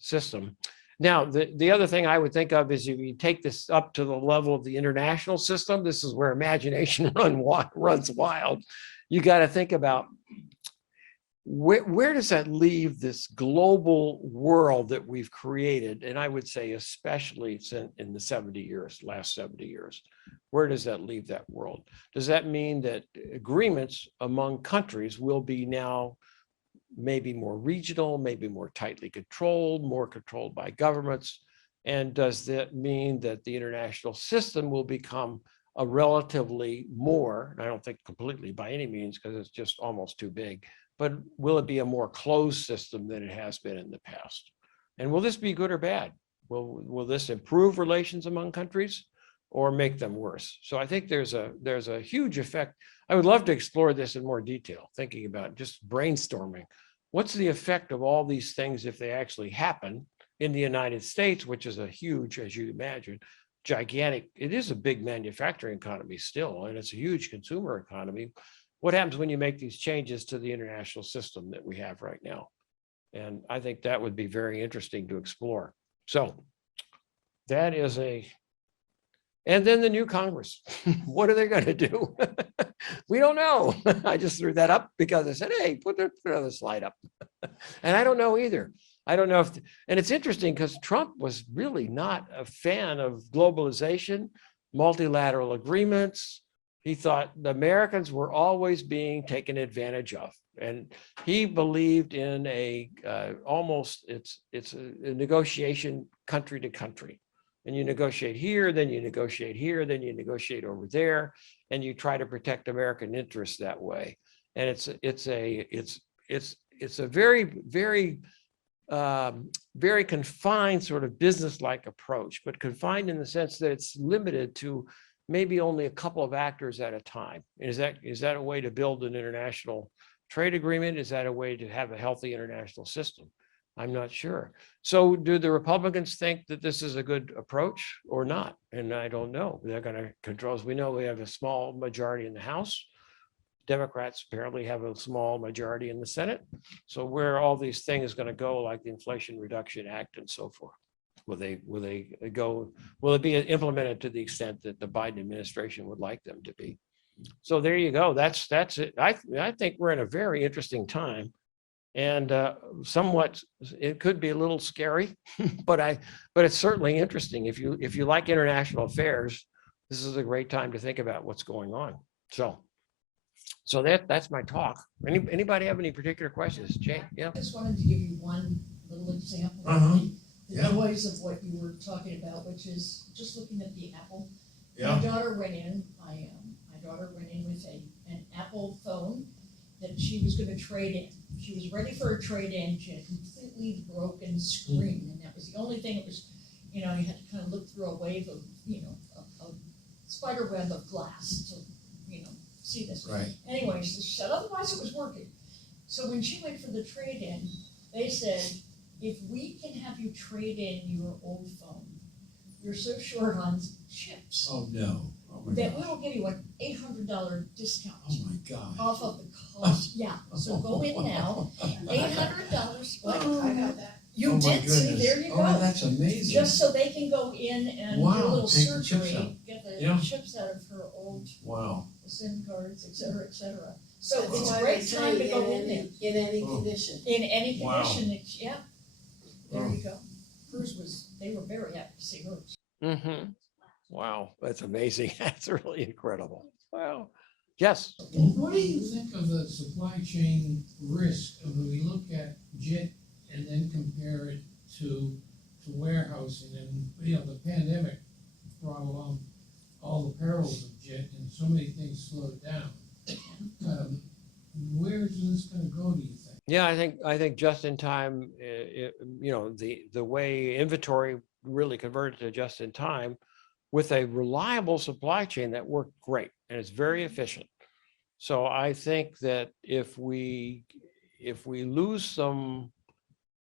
system. Now, the other thing I would think of is if you take this up to the level of the international system, this is where imagination runs wild. You got to think about where does that leave this global world that we've created? And I would say especially in the last 70 years, where does that leave that world? Does that mean that agreements among countries will be now maybe more regional, maybe more tightly controlled, more controlled by governments? And does that mean that the international system will become a relatively more, and I don't think completely by any means, because it's just almost too big, but will it be a more closed system than it has been in the past? And will this be good or bad? Will this improve relations among countries or make them worse? So I think there's a huge effect. I would love to explore this in more detail, thinking about just brainstorming. What's the effect of all these things if they actually happen in the United States, which is a huge, as you imagine, gigantic, it is a big manufacturing economy still, and it's a huge consumer economy. What happens when you make these changes to the international system that we have right now? And I think that would be very interesting to explore. So that is and then the new Congress, what are they going to do? We don't know. I just threw that up because I said, hey, put another slide up. And I don't know either. I don't know and it's interesting because Trump was really not a fan of globalization, multilateral agreements. He thought the Americans were always being taken advantage of. And he believed in it's a negotiation country to country. And you negotiate here, then you negotiate here, then you negotiate over there, and you try to protect American interests that way. And it's a very, very very confined sort of business-like approach, but confined in the sense that it's limited to maybe only a couple of actors at a time. Is that a way to build an international trade agreement? Is that a way to have a healthy international system? I'm not sure. So do the Republicans think that this is a good approach or not? And I don't know. They're going to control, as we know, we have a small majority in the House. Democrats apparently have a small majority in the Senate. So where are all these things going to go, like the Inflation Reduction Act and so forth? Will it be implemented to the extent that the Biden administration would like them to be? So there you go. That's it. I think we're in a very interesting time, and somewhat it could be a little scary, but it's certainly interesting. If you like international affairs, this is a great time to think about what's going on. So that's my talk. Anybody have any particular questions? Jay? Yeah. I just wanted to give you one little example of the noise of what you were talking about, which is just looking at the Apple. Yeah. My daughter went in with an Apple phone that she was going to trade in. She was ready for a trade-in. She had a completely broken screen, and that was the only thing. It was, you had to kind of look through a wave of, a spider web of glass to, see this. Right. Anyway, she said, otherwise it was working. So when she went for the trade-in, they said, if we can have you trade in your old phone, you're so short on chips. Oh, no. That we will give you an $800 discount. Oh, my God. Off of the cost. Yeah. So go in now. $800. What? I got that. You did? See, there you go. Oh, that's amazing. Just so they can go in and do a little surgery, get the Yeah. chips out of her old SIM cards, et cetera. So That's it's a why great they time say to go in there. In any condition. In any Wow. condition, yeah. There you go. They were very happy to see hers. Mm-hmm. Wow, that's amazing. That's really incredible. Wow. Yes. What do you think of the supply chain risk of when we look at JIT and then compare it to warehousing? I Yeah, I think just in time, you know, the way inventory really converted to just in time with a reliable supply chain that worked great and it's very efficient. So I think that if we lose some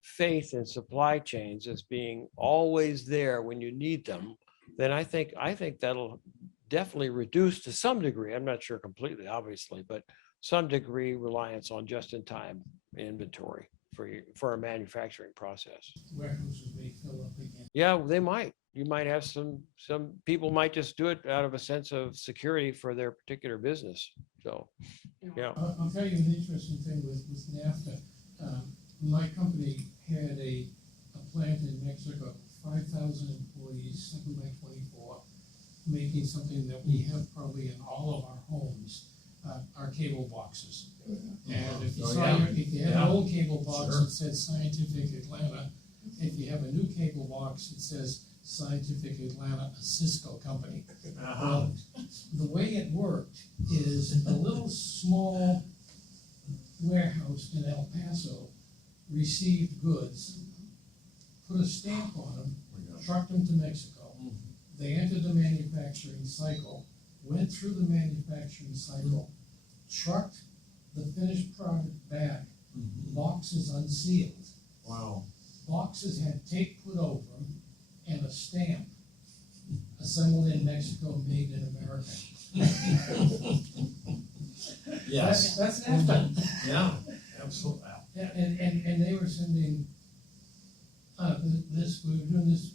faith in supply chains as being always there when you need them, then I think that'll definitely reduce to some degree. I'm not sure completely, obviously, but some degree reliance on just-in-time inventory for a manufacturing process. Warehouses may fill up again. Yeah, they might. You might have some people might just do it out of a sense of security for their particular business. So, yeah. I'll tell you an interesting thing with NAFTA. My company had a plant in Mexico, 5,000 employees, 7 by 24, making something that we have probably in all of our homes, our cable boxes. And if you if you had an old cable box, it said Scientific Atlanta. If you have a new cable box, it says Scientific Atlanta, a Cisco company. Well, the way it worked is a little small warehouse in El Paso received goods, put a stamp on them, trucked them to Mexico. They entered the manufacturing cycle, went through the manufacturing cycle, trucked the finished product back, boxes unsealed. Wow. Boxes had tape put over them and a stamp, assembled in Mexico, made in America. Yes. That's NAFTA. Yeah, absolutely. Yeah, and they were sending, we were doing this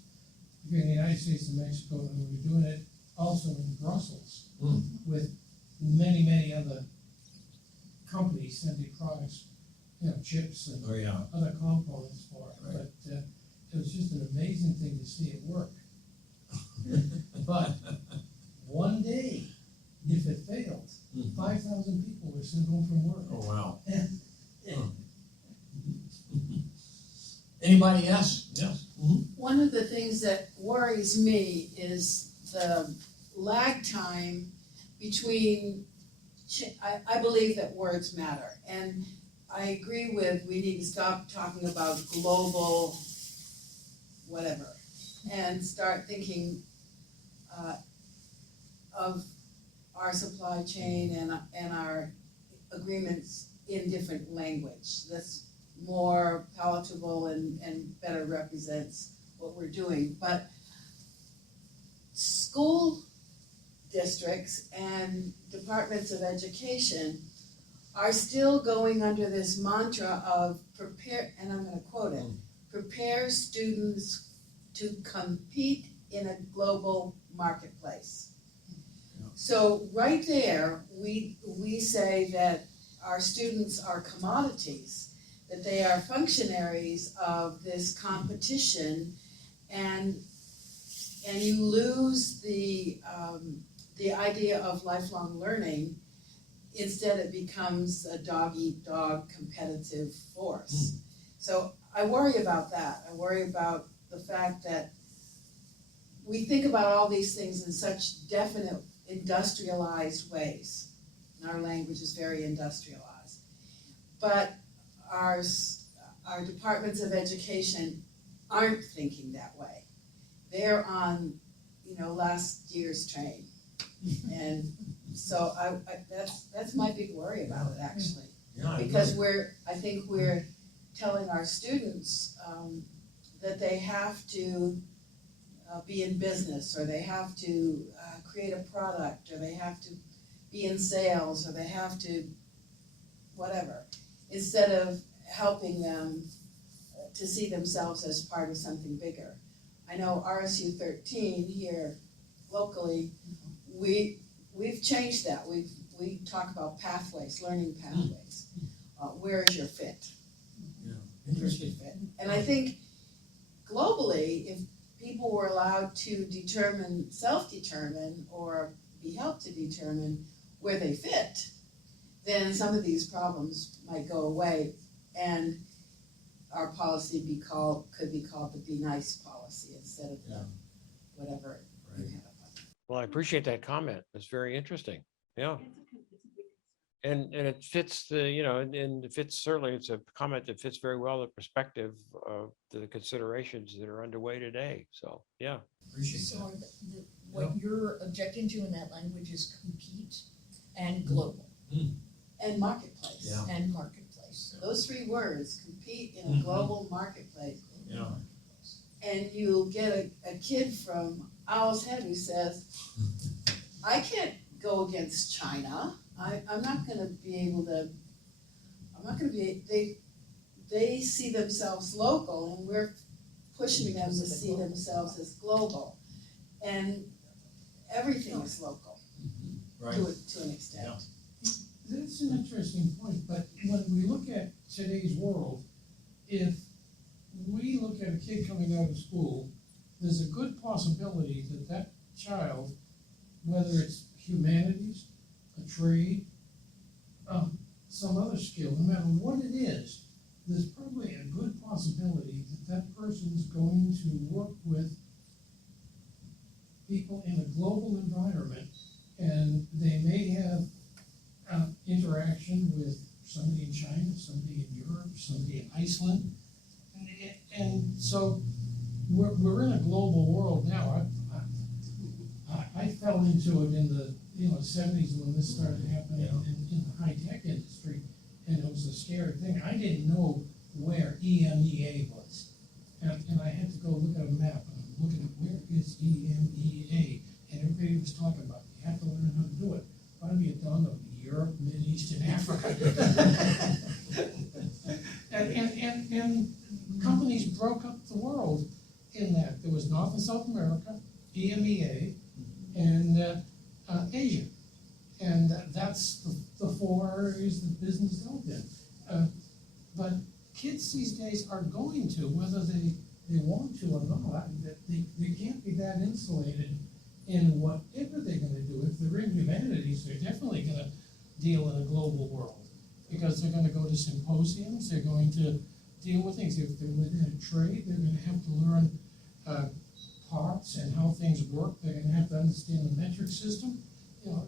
between the United States and Mexico, and we were doing it also in Brussels with many other companies sending products, you know, chips and Oh, yeah. other components for it. Right. But it was just an amazing thing to see it work. But one day, if it failed, 5,000 people were sent home from work. Oh, wow. Yeah. Anybody else? Yes. One of the things that worries me is the lag time between, I believe that words matter. And I agree with, we need to stop talking about global whatever and start thinking of our supply chain and our agreements in different language. That's more palatable and better represents what we're doing. But school districts and departments of education are still going under this mantra of prepare, and I'm gonna quote it, prepare students to compete in a global marketplace. So right there, we say that our students are commodities, that they are functionaries of this competition, and you lose the idea of lifelong learning. Instead, it becomes a dog-eat-dog competitive force. So I worry about that. I worry about the fact that we think about all these things in such definite industrialized ways. And our language is very industrialized. But our departments of education aren't thinking that way. They're on, last year's train. And so that's my big worry about it, actually. Yeah, Because I think we're telling our students that they have to be in business, or they have to create a product, or they have to be in sales, or they have to whatever, instead of helping them to see themselves as part of something bigger. I know RSU 13 here locally, we've changed that. We talk about pathways, learning pathways. Where is your fit? Where's your fit? And I think globally, if people were allowed to self-determine, or be helped to determine where they fit, then some of these problems might go away, and our policy could be called the Be Nice policy instead of whatever you have. Well, I appreciate that comment. It's very interesting. Yeah. And it fits the, and it fits, certainly it's a comment that fits very well the perspective of the considerations that are underway today. So, yeah. Appreciate So that. what you're objecting to in that language is compete and global And marketplace. Yeah. and marketplace. Those three words, compete in a global marketplace. Yeah. And you'll get a kid from Owl's Head who says, I can't go against China. I'm not gonna be able to, they see themselves local and we're pushing them to see themselves as global. And everything is local Right. to an extent. Yeah. That's an interesting point, but when we look at today's world, if we look at a kid coming out of school, there's a good possibility that that child, whether it's humanities, a trade, some other skill, no matter what it is, there's probably a good possibility that that person's going to work with people in a global environment, and they may have interaction with somebody in China, somebody in Europe, somebody in Iceland. And so we're in a global world now. I fell into it in the 70s when this started happening in the high-tech industry, and it was a scary thing. I didn't know where EMEA was. And I had to go look at a map, and I'm looking at where is EMEA, and everybody was talking about, you have to learn how to do it. Finally, it dawned on me, Europe, Middle East, and Africa. and companies broke up the world in that. There was North and South America, EMEA, and Asia. And that's the four areas that business dealt in. But kids these days are going to, whether they want to or not, they can't be that insulated in whatever they're gonna do. If they're in humanities, they're definitely gonna deal in a global world, because they're gonna go to symposiums, they're going to deal with things. If they're within a trade, they're gonna have to learn parts and how things work. They're gonna have to understand the metric system.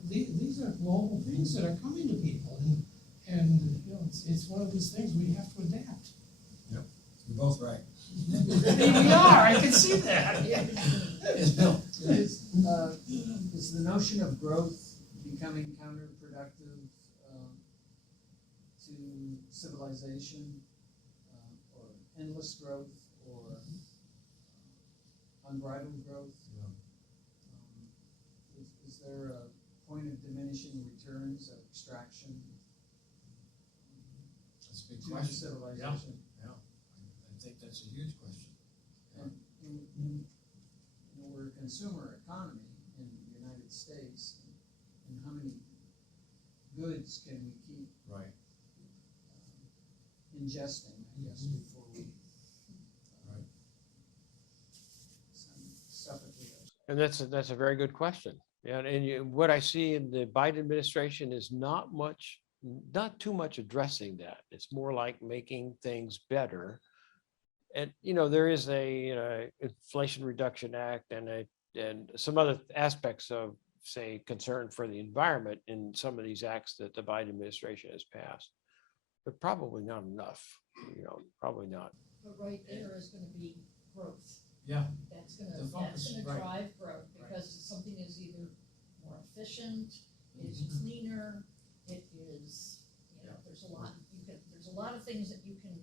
These are global things that are coming to people, and it's one of those things we have to adapt. You're both right. We are, I can see that. Yes, Bill. Is the notion of growth becoming counterproductive to civilization, or endless growth, or unbridled growth? Is there a point of diminishing returns of extraction That's a big to question. civilization? Yeah. I think that's a huge question. And we're a consumer economy in the United States, and how many goods can we keep Right. ingesting, I guess, before we Right. suffocate ourselves? And that's a very good question. Yeah, and what I see in the Biden administration is not too much addressing that. It's more like making things better. And there is a Inflation Reduction Act and some other aspects of, say, concern for the environment in some of these acts that the Biden administration has passed, but probably not enough. Probably not. But right there is gonna be growth. Yeah. That's The gonna focus, right. drive growth, Right. because something is either more efficient, it's cleaner, it is, there's a lot of things that you can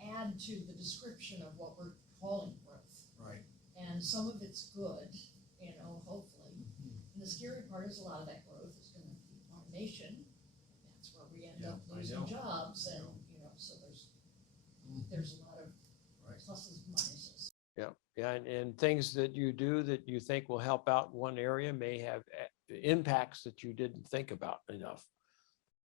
add to the description of what we're calling growth. Right. And some of it's good, hopefully. And the scary part is a lot of that growth is gonna be automation. That's where we end up I losing know. jobs, and, so there's a lot of Right. pluses and minuses. Yeah, and things that you do that you think will help out in one area may have impacts that you didn't think about enough.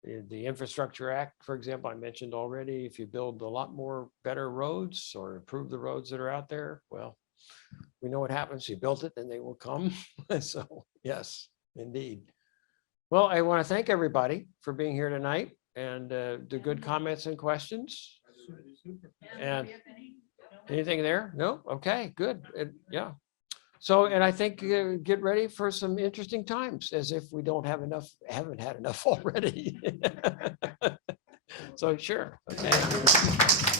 The Infrastructure Act, for example, I mentioned already, if you build a lot more better roads or improve the roads that are out there, well, we know what happens. You built it and they will come. So yes, indeed. Well, I want to thank everybody for being here tonight and the good comments and questions. And anything there? No? Okay, good. Yeah. So, and I think get ready for some interesting times, as if we haven't had enough already. So, sure. Okay.